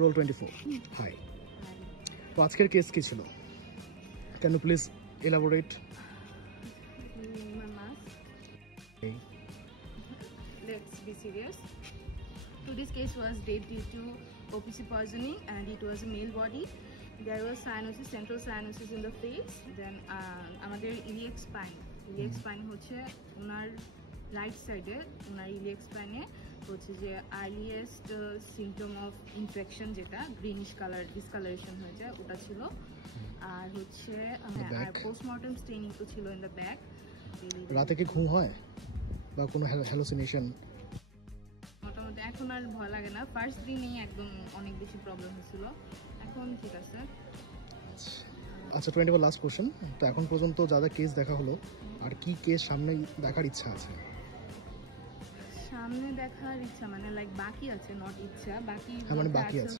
Role 24। High, তো আজকের case কি ছিল? Can you please elaborate? Let's be serious. Today's case was dead due to OPC poisoning, and it was a male body. There was cyanosis, central cyanosis in the face. Then আমাদের iliac spine হচ্ছে ওনার right সাইডে, ওনার iliac spine হচ্ছে যে earliest symptom of infection, যেটা greenish colour discolouration হয়ে যায়, ওটা ছিল। আর হচ্ছে আর পোস্টমর্টম স্টেনিং তো ছিল ইন দ্য ব্যাক। রাতে কি ঘুম হয় বা কোনো হ্যালুসিনেশন? মোটামুটি এখন আর ভয় লাগে না, ফার্স্ট দিনেই একদম অনেক বেশি প্রবলেম হয়েছিল, এখন ঠিক আছে। আচ্ছা, 24 লাস্ট কোশ্চেন। তো এখন পর্যন্ত যা যা কেস দেখা হলো, আর কি কেস সামনে দেখার ইচ্ছা আছে? সামনে দেখার ইচ্ছা মানে লাইক বাকি আছে, নট ইচ্ছা, বাকি হ্যাঁ মানে বাকি আছে।